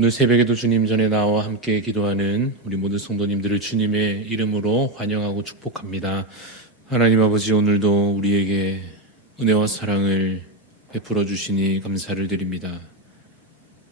오늘 새벽에도 주님 전에 나와 함께 기도하는 우리 모든 성도님들을 주님의 이름으로 환영하고 축복합니다. 하나님 아버지, 오늘도 우리에게 은혜와 사랑을 베풀어 주시니 감사를 드립니다.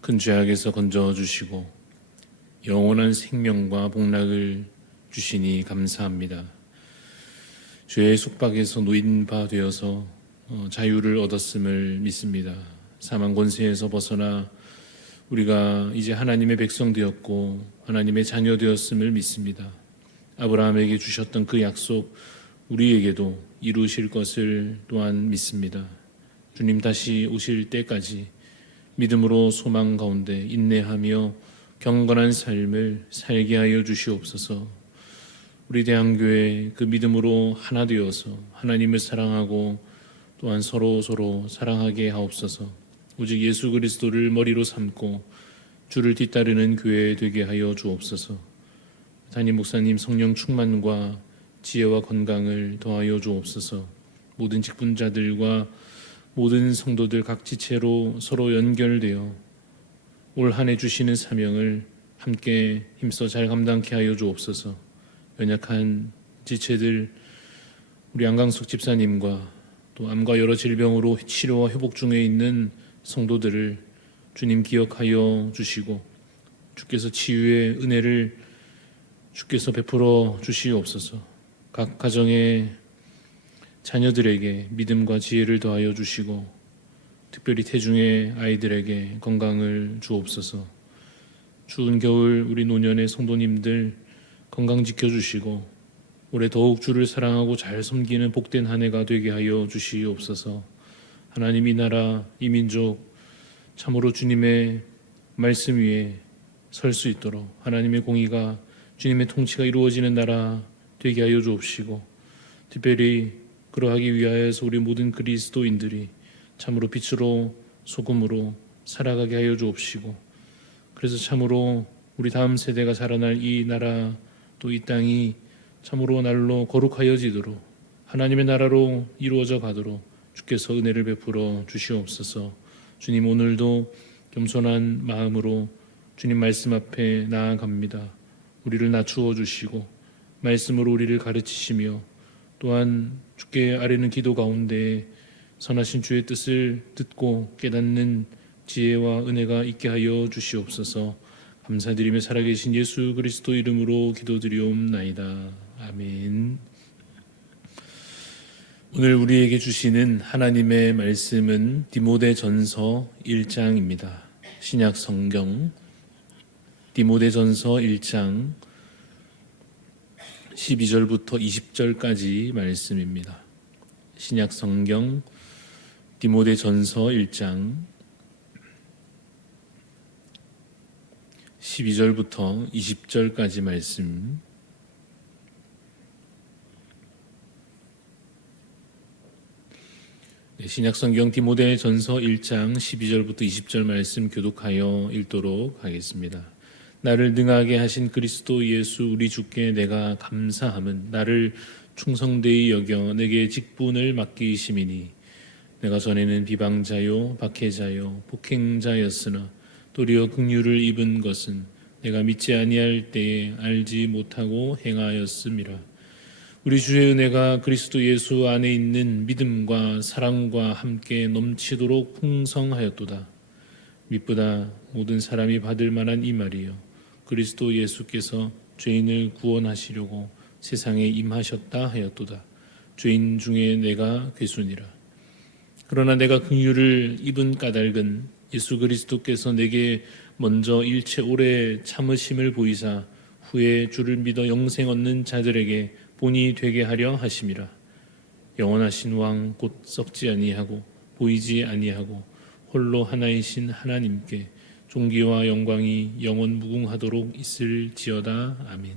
큰 죄악에서 건져 주시고 영원한 생명과 복락을 주시니 감사합니다. 죄의 속박에서 놓인 바 되어서 자유를 얻었음을 믿습니다. 사망 권세에서 벗어나 우리가 이제 하나님의 백성 되었고 하나님의 자녀 되었음을 믿습니다. 아브라함에게 주셨던 그 약속 우리에게도 이루실 것을 또한 믿습니다. 주님 다시 오실 때까지 믿음으로 소망 가운데 인내하며 경건한 삶을 살게 하여 주시옵소서. 우리 대한교회 그 믿음으로 하나 되어서 하나님을 사랑하고 또한 서로 사랑하게 하옵소서. 오직 예수 그리스도를 머리로 삼고 주를 뒤따르는 교회 되게 하여 주옵소서. 담임 목사님 성령 충만과 지혜와 건강을 더하여 주옵소서. 모든 직분자들과 모든 성도들 각 지체로 서로 연결되어 올 한 해 주시는 사명을 함께 힘써 잘 감당케 하여 주옵소서. 연약한 지체들 우리 안강숙 집사님과 또 암과 여러 질병으로 치료와 회복 중에 있는 성도들을 주님 기억하여 주시고 주께서 치유의 은혜를 주께서 베풀어 주시옵소서. 각 가정의 자녀들에게 믿음과 지혜를 더하여 주시고 특별히 태중의 아이들에게 건강을 주옵소서. 추운 겨울 우리 노년의 성도님들 건강 지켜주시고 올해 더욱 주를 사랑하고 잘 섬기는 복된 한 해가 되게 하여 주시옵소서. 하나님, 이 나라 이 민족 참으로 주님의 말씀 위에 설 수 있도록 하나님의 공의가 주님의 통치가 이루어지는 나라 되게 하여 주옵시고 특별히 그러하기 위하여서 우리 모든 그리스도인들이 참으로 빛으로 소금으로 살아가게 하여 주옵시고 그래서 참으로 우리 다음 세대가 자라날 이 나라 또 이 땅이 참으로 날로 거룩하여지도록 하나님의 나라로 이루어져 가도록 주께서 은혜를 베풀어 주시옵소서. 주님, 오늘도 겸손한 마음으로 주님 말씀 앞에 나아갑니다. 우리를 낮추어 주시고 말씀으로 우리를 가르치시며 또한 주께 아뢰는 기도 가운데 선하신 주의 뜻을 듣고 깨닫는 지혜와 은혜가 있게 하여 주시옵소서. 감사드리며 살아계신 예수 그리스도 이름으로 기도드리옵나이다. 아멘. 오늘 우리에게 주시는 하나님의 말씀은 디모데전서 1장입니다. 신약 성경 디모데전서 1장 12절부터 20절까지 말씀입니다. 신약 성경 디모데전서 1장 12절부터 20절까지 말씀. 신약성경 디모데전서 1장 12절부터 20절 말씀 교독하여 읽도록 하겠습니다. 나를 능하게 하신 그리스도 예수 우리 주께 내가 감사함은 나를 충성되이 여겨 내게 직분을 맡기심이니 내가 전에는 비방자요 박해자요 폭행자였으나 도리어 긍휼을 입은 것은 내가 믿지 아니할 때에 알지 못하고 행하였음이라. 우리 주의 은혜가 그리스도 예수 안에 있는 믿음과 사랑과 함께 넘치도록 풍성하였도다. 미쁘다 모든 사람이 받을 만한 이 말이요 그리스도 예수께서 죄인을 구원하시려고 세상에 임하셨다 하였도다. 죄인 중에 내가 괴순이라. 그러나 내가 긍휼을 입은 까닭은 예수 그리스도께서 내게 먼저 일체 오래 참으심을 보이사 후에 주를 믿어 영생 얻는 자들에게 본이 되게 하려 하심이라. 영원하신 왕 곧 썩지 아니하고 보이지 아니하고 홀로 하나이신 하나님께 존귀와 영광이 영원 무궁하도록 있을지어다. 아멘.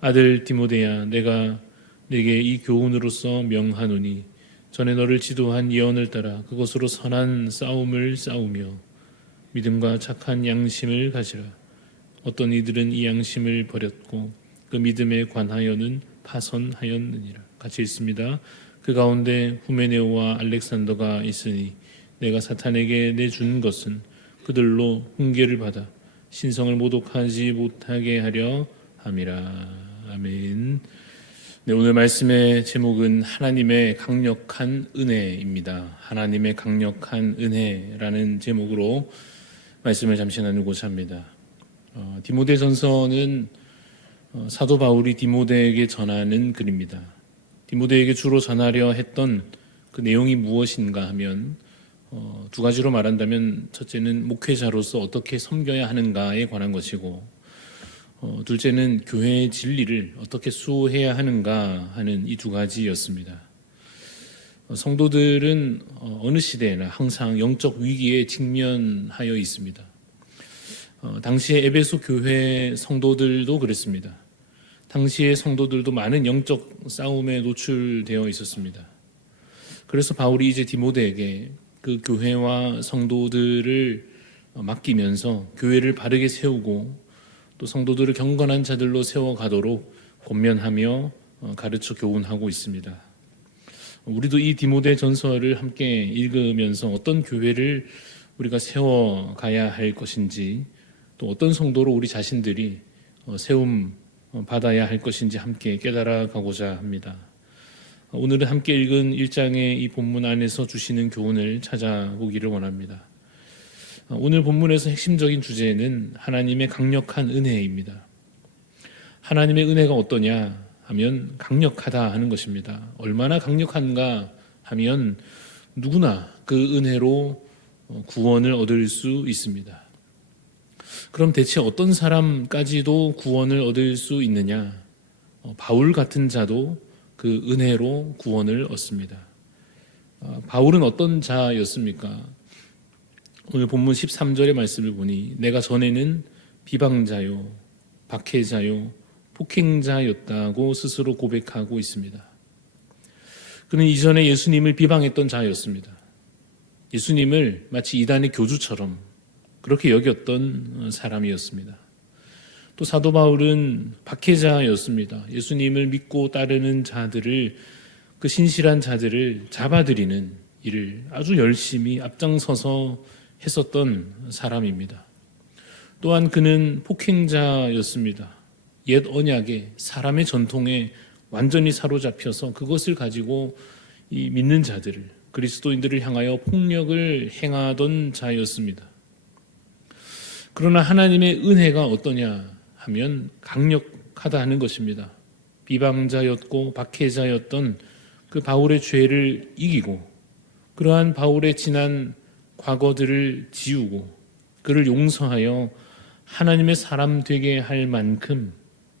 아들 디모데야, 내가 네게 이 교훈으로서 명하노니 전에 너를 지도한 예언을 따라 그것으로 선한 싸움을 싸우며 믿음과 착한 양심을 가지라. 어떤 이들은 이 양심을 버렸고 그 믿음에 관하여는 파선하였느니라. 같이 읽습니다. 그 가운데 후메네오와 알렉산더가 있으니 내가 사탄에게 내준 것은 그들로 훈계를 받아 신성을 모독하지 못하게 하려 함이라. 아멘. 네, 오늘 말씀의 제목은 하나님의 강력한 은혜입니다. 하나님의 강력한 은혜라는 제목으로 말씀을 잠시 나누고자 합니다. 디모데전서는 사도 바울이 디모데에게 전하는 글입니다. 디모데에게 주로 전하려 했던 그 내용이 무엇인가 하면 두 가지로 말한다면, 첫째는 목회자로서 어떻게 섬겨야 하는가에 관한 것이고, 둘째는 교회의 진리를 어떻게 수호해야 하는가 하는 이 두 가지였습니다. 성도들은 어느 시대에나 항상 영적 위기에 직면하여 있습니다. 당시의 에베소 교회 성도들도 그랬습니다. 당시의 성도들도 많은 영적 싸움에 노출되어 있었습니다. 그래서 바울이 이제 디모데에게 그 교회와 성도들을 맡기면서 교회를 바르게 세우고 또 성도들을 경건한 자들로 세워가도록 권면하며 가르쳐 교훈하고 있습니다. 우리도 이 디모데 전서를 함께 읽으면서 어떤 교회를 우리가 세워가야 할 것인지, 또 어떤 성도로 우리 자신들이 세움 받아야 할 것인지 함께 깨달아 가고자 합니다. 오늘은 함께 읽은 1장의 이 본문 안에서 주시는 교훈을 찾아보기를 원합니다. 오늘 본문에서 핵심적인 주제는 하나님의 강력한 은혜입니다. 하나님의 은혜가 어떠냐 하면 강력하다 하는 것입니다. 얼마나 강력한가 하면 누구나 그 은혜로 구원을 얻을 수 있습니다. 그럼 대체 어떤 사람까지도 구원을 얻을 수 있느냐? 바울 같은 자도 그 은혜로 구원을 얻습니다. 바울은 어떤 자였습니까? 오늘 본문 13절의 말씀을 보니 내가 전에는 비방자요, 박해자요, 폭행자였다고 스스로 고백하고 있습니다. 그는 이전에 예수님을 비방했던 자였습니다. 예수님을 마치 이단의 교주처럼 그렇게 여겼던 사람이었습니다. 또 사도 바울은 박해자였습니다. 예수님을 믿고 따르는 자들을, 그 신실한 자들을 잡아들이는 일을 아주 열심히 앞장서서 했었던 사람입니다. 또한 그는 폭행자였습니다. 옛 언약에, 사람의 전통에 완전히 사로잡혀서 그것을 가지고 이 믿는 자들을, 그리스도인들을 향하여 폭력을 행하던 자였습니다. 그러나 하나님의 은혜가 어떠냐 하면 강력하다 하는 것입니다. 비방자였고 박해자였던 그 바울의 죄를 이기고, 그러한 바울의 지난 과거들을 지우고 그를 용서하여 하나님의 사람 되게 할 만큼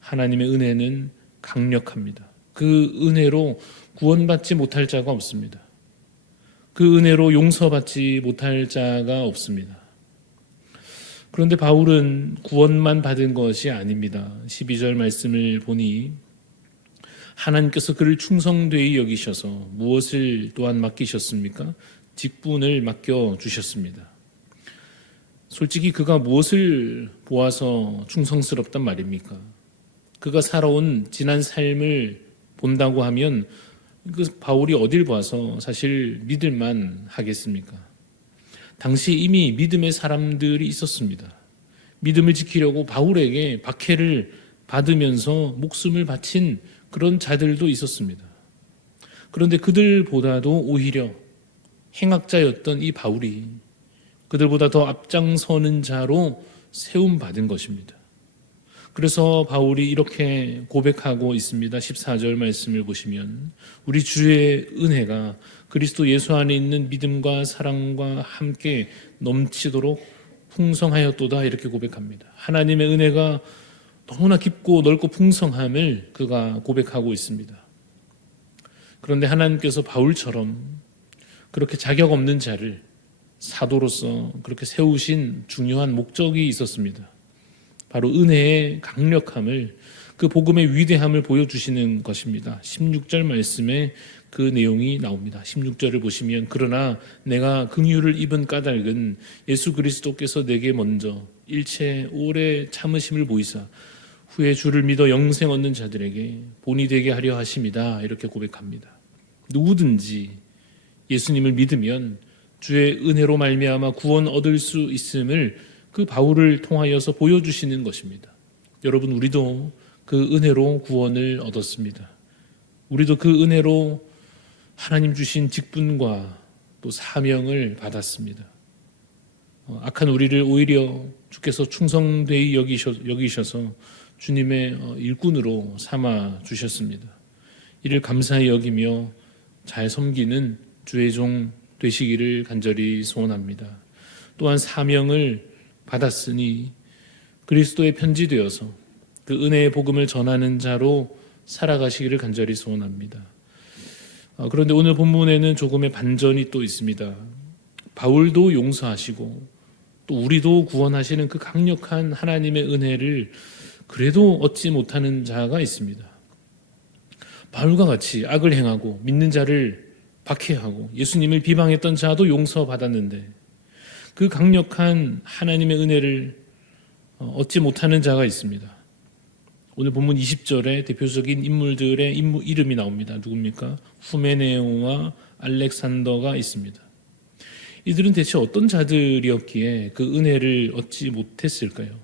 하나님의 은혜는 강력합니다. 그 은혜로 구원받지 못할 자가 없습니다. 그 은혜로 용서받지 못할 자가 없습니다. 그런데 바울은 구원만 받은 것이 아닙니다. 12절 말씀을 보니 하나님께서 그를 충성되이 여기셔서 무엇을 또한 맡기셨습니까? 직분을 맡겨주셨습니다. 솔직히 그가 무엇을 보아서 충성스럽단 말입니까? 그가 살아온 지난 삶을 본다고 하면 그 바울이 어딜 봐서 사실 믿을만 하겠습니까? 당시 이미 믿음의 사람들이 있었습니다. 믿음을 지키려고 바울에게 박해를 받으면서 목숨을 바친 그런 자들도 있었습니다. 그런데 그들보다도 오히려 행악자였던 이 바울이 그들보다 더 앞장서는 자로 세움받은 것입니다. 그래서 바울이 이렇게 고백하고 있습니다. 14절 말씀을 보시면 우리 주의 은혜가 그리스도 예수 안에 있는 믿음과 사랑과 함께 넘치도록 풍성하였도다, 이렇게 고백합니다. 하나님의 은혜가 너무나 깊고 넓고 풍성함을 그가 고백하고 있습니다. 그런데 하나님께서 바울처럼 그렇게 자격 없는 자를 사도로서 그렇게 세우신 중요한 목적이 있었습니다. 바로 은혜의 강력함을, 그 복음의 위대함을 보여주시는 것입니다. 16절 말씀에 그 내용이 나옵니다. 16절을 보시면 그러나 내가 긍휼을 입은 까닭은 예수 그리스도께서 내게 먼저 일체 오래 참으심을 보이사 후에 주를 믿어 영생 얻는 자들에게 본이 되게 하려 하심이다, 이렇게 고백합니다. 누구든지 예수님을 믿으면 주의 은혜로 말미암아 구원 얻을 수 있음을 그 바울을 통하여서 보여주시는 것입니다. 여러분, 우리도 그 은혜로 구원을 얻었습니다. 우리도 그 은혜로 하나님 주신 직분과 또 사명을 받았습니다. 악한 우리를 오히려 주께서 충성되이 여기셔서 주님의 일꾼으로 삼아 주셨습니다. 이를 감사히 여기며 잘 섬기는 주의 종 되시기를 간절히 소원합니다. 또한 사명을 받았으니 그리스도의 편지되어서 그 은혜의 복음을 전하는 자로 살아가시기를 간절히 소원합니다. 그런데 오늘 본문에는 조금의 반전이 또 있습니다. 바울도 용서하시고 또 우리도 구원하시는 그 강력한 하나님의 은혜를 그래도 얻지 못하는 자가 있습니다. 바울과 같이 악을 행하고 믿는 자를 박해하고 예수님을 비방했던 자도 용서받았는데 그 강력한 하나님의 은혜를 얻지 못하는 자가 있습니다. 오늘 본문 20절에 대표적인 인물들의 이름이 나옵니다. 누굽니까? 후메네오와 알렉산더가 있습니다. 이들은 대체 어떤 자들이었기에 그 은혜를 얻지 못했을까요?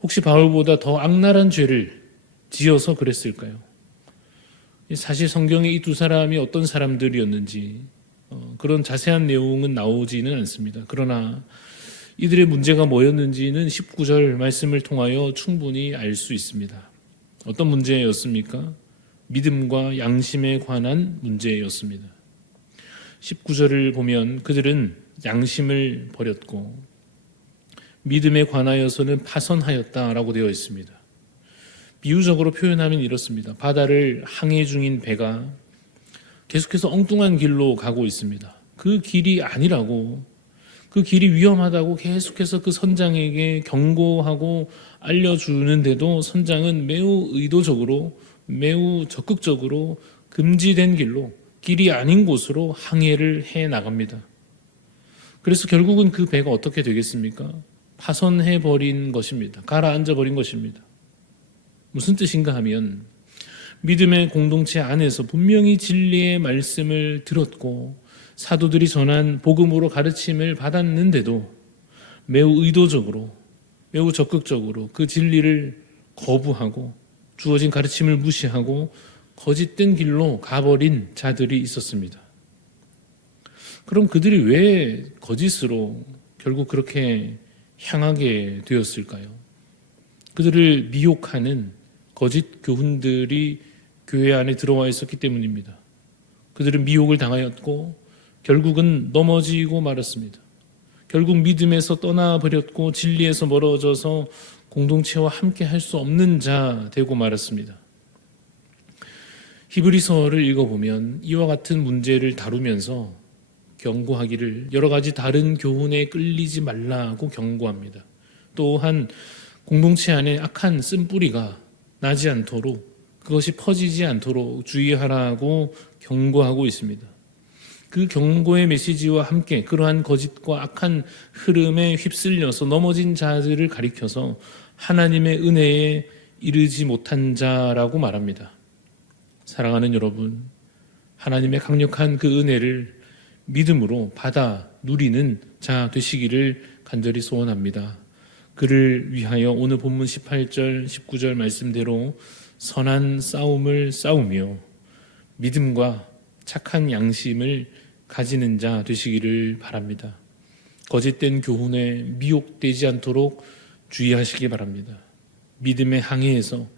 혹시 바울보다 더 악랄한 죄를 지어서 그랬을까요? 사실 성경에 이 두 사람이 어떤 사람들이었는지 그런 자세한 내용은 나오지는 않습니다. 그러나 이들의 문제가 뭐였는지는 19절 말씀을 통하여 충분히 알 수 있습니다. 어떤 문제였습니까? 믿음과 양심에 관한 문제였습니다. 19절을 보면 그들은 양심을 버렸고 믿음에 관하여서는 파선하였다라고 되어 있습니다. 비유적으로 표현하면 이렇습니다. 바다를 항해 중인 배가 계속해서 엉뚱한 길로 가고 있습니다. 그 길이 아니라고, 그 길이 위험하다고 계속해서 그 선장에게 경고하고 알려주는데도 선장은 매우 의도적으로, 매우 적극적으로 금지된 길로, 길이 아닌 곳으로 항해를 해 나갑니다. 그래서 결국은 그 배가 어떻게 되겠습니까? 파손해버린 것입니다. 가라앉아버린 것입니다. 무슨 뜻인가 하면 믿음의 공동체 안에서 분명히 진리의 말씀을 들었고 사도들이 전한 복음으로 가르침을 받았는데도 매우 의도적으로, 매우 적극적으로 그 진리를 거부하고 주어진 가르침을 무시하고 거짓된 길로 가버린 자들이 있었습니다. 그럼 그들이 왜 거짓으로 결국 그렇게 향하게 되었을까요? 그들을 미혹하는 거짓 교훈들이 교회 안에 들어와 있었기 때문입니다. 그들은 미혹을 당하였고 결국은 넘어지고 말았습니다. 결국 믿음에서 떠나버렸고 진리에서 멀어져서 공동체와 함께 할 수 없는 자 되고 말았습니다. 히브리서를 읽어보면 이와 같은 문제를 다루면서 경고하기를 여러 가지 다른 교훈에 끌리지 말라고 경고합니다. 또한 공동체 안에 악한 쓴뿌리가 나지 않도록, 그것이 퍼지지 않도록 주의하라고 경고하고 있습니다. 그 경고의 메시지와 함께 그러한 거짓과 악한 흐름에 휩쓸려서 넘어진 자들을 가리켜서 하나님의 은혜에 이르지 못한 자라고 말합니다. 사랑하는 여러분, 하나님의 강력한 그 은혜를 믿음으로 받아 누리는 자 되시기를 간절히 소원합니다. 그를 위하여 오늘 본문 18절, 19절 말씀대로 선한 싸움을 싸우며 믿음과 착한 양심을 가지는 자 되시기를 바랍니다. 거짓된 교훈에 미혹되지 않도록 주의하시기 바랍니다. 믿음의 항해에서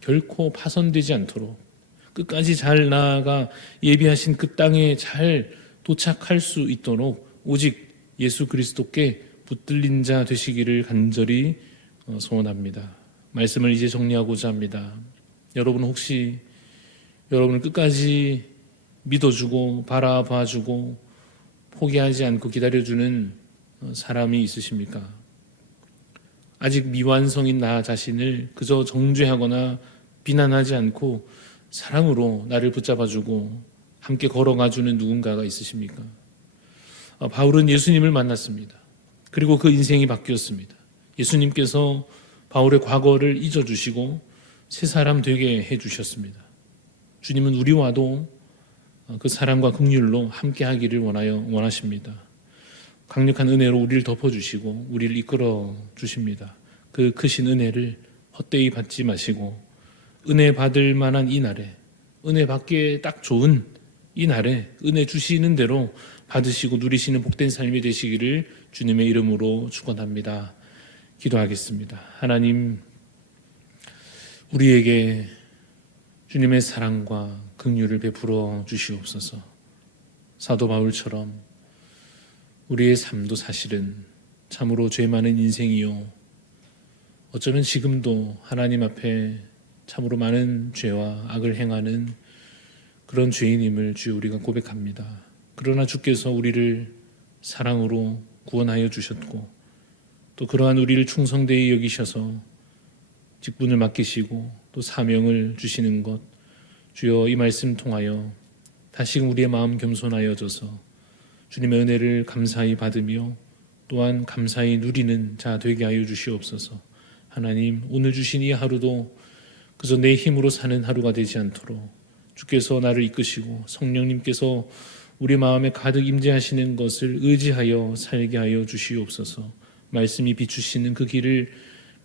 결코 파손되지 않도록 끝까지 잘 나아가 예비하신 그 땅에 잘 도착할 수 있도록 오직 예수 그리스도께 붙들린 자 되시기를 간절히 소원합니다. 말씀을 이제 정리하고자 합니다. 여러분 혹시 여러분을 끝까지 믿어주고 바라봐주고 포기하지 않고 기다려주는 사람이 있으십니까? 아직 미완성인 나 자신을 그저 정죄하거나 비난하지 않고 사랑으로 나를 붙잡아주고 함께 걸어가주는 누군가가 있으십니까? 바울은 예수님을 만났습니다. 그리고 그 인생이 바뀌었습니다. 예수님께서 바울의 과거를 잊어주시고 새 사람 되게 해주셨습니다. 주님은 우리와도 그 사랑과 긍휼로 함께 하기를 원하십니다. 강력한 은혜로 우리를 덮어주시고 우리를 이끌어 주십니다. 그 크신 은혜를 헛되이 받지 마시고 은혜 받을 만한 이 날에, 은혜 받기에 딱 좋은 이 날에 은혜 주시는 대로 받으시고 누리시는 복된 삶이 되시기를 주님의 이름으로 축원합니다. 기도하겠습니다. 하나님, 우리에게 주님의 사랑과 긍휼을 베풀어 주시옵소서. 사도 바울처럼 우리의 삶도 사실은 참으로 죄 많은 인생이요, 어쩌면 지금도 하나님 앞에 참으로 많은 죄와 악을 행하는 그런 죄인임을 주여 우리가 고백합니다. 그러나 주께서 우리를 사랑으로 구원하여 주셨고 또 그러한 우리를 충성되이 여기셔서 직분을 맡기시고 또 사명을 주시는 것, 주여 이 말씀 통하여 다시금 우리의 마음 겸손하여져서 주님의 은혜를 감사히 받으며 또한 감사히 누리는 자 되게 하여 주시옵소서. 하나님, 오늘 주신 이 하루도 그저 내 힘으로 사는 하루가 되지 않도록 주께서 나를 이끄시고 성령님께서 우리 마음에 가득 임재하시는 것을 의지하여 살게 하여 주시옵소서. 말씀이 비추시는 그 길을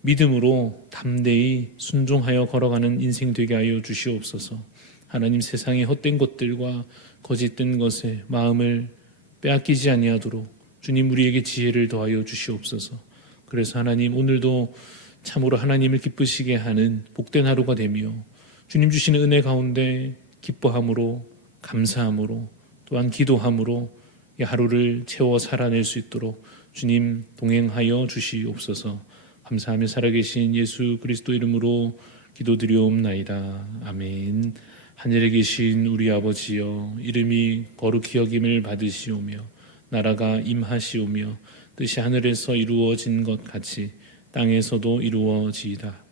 믿음으로 담대히 순종하여 걸어가는 인생 되게 하여 주시옵소서. 하나님, 세상의 헛된 것들과 거짓된 것에 마음을 빼앗기지 아니하도록 주님 우리에게 지혜를 더하여 주시옵소서. 그래서 하나님, 오늘도 참으로 하나님을 기쁘시게 하는 복된 하루가 되며 주님 주시는 은혜 가운데 기뻐함으로, 감사함으로, 또한 기도함으로 이 하루를 채워 살아낼 수 있도록 주님 동행하여 주시옵소서. 감사하며 살아계신 예수 그리스도 이름으로 기도드리옵나이다. 아멘. 하늘에 계신 우리 아버지여, 이름이 거룩히 여김을 받으시오며 나라가 임하시오며 뜻이 하늘에서 이루어진 것 같이 땅에서도 이루어지이다.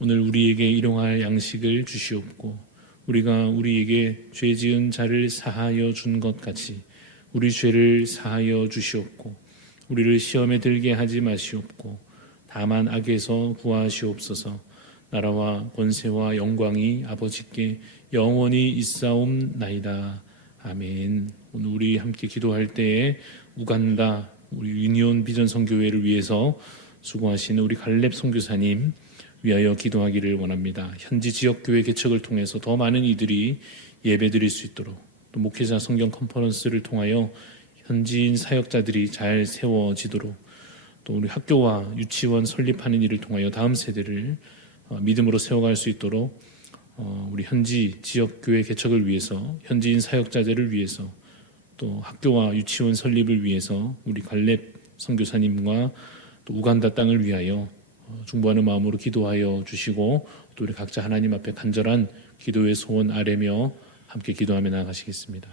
오늘 우리에게 일용할 양식을 주시옵고 우리가 우리에게 죄 지은 자를 사하여 준 것 같이 우리 죄를 사하여 주시옵고 우리를 시험에 들게 하지 마시옵고 다만 악에서 구하시옵소서. 나라와 권세와 영광이 아버지께 영원히 있사옵나이다. 아멘. 오늘 우리 함께 기도할 때에 우간다 우리 유니온 비전 선교회를 위해서 수고하시는 우리 갈렙 선교사님 위하여 기도하기를 원합니다. 현지 지역교회 개척을 통해서 더 많은 이들이 예배드릴 수 있도록, 또 목회자 성경 컨퍼런스를 통하여 현지인 사역자들이 잘 세워지도록, 또 우리 학교와 유치원 설립하는 일을 통하여 다음 세대를 믿음으로 세워갈 수 있도록 우리 현지 지역교회 개척을 위해서, 현지인 사역자들을 위해서, 또 학교와 유치원 설립을 위해서 우리 갈렙 선교사님과 또 우간다 땅을 위하여 중보하는 마음으로 기도하여 주시고, 또 우리 각자 하나님 앞에 간절한 기도의 소원 아뢰며 함께 기도하며 나아가시겠습니다.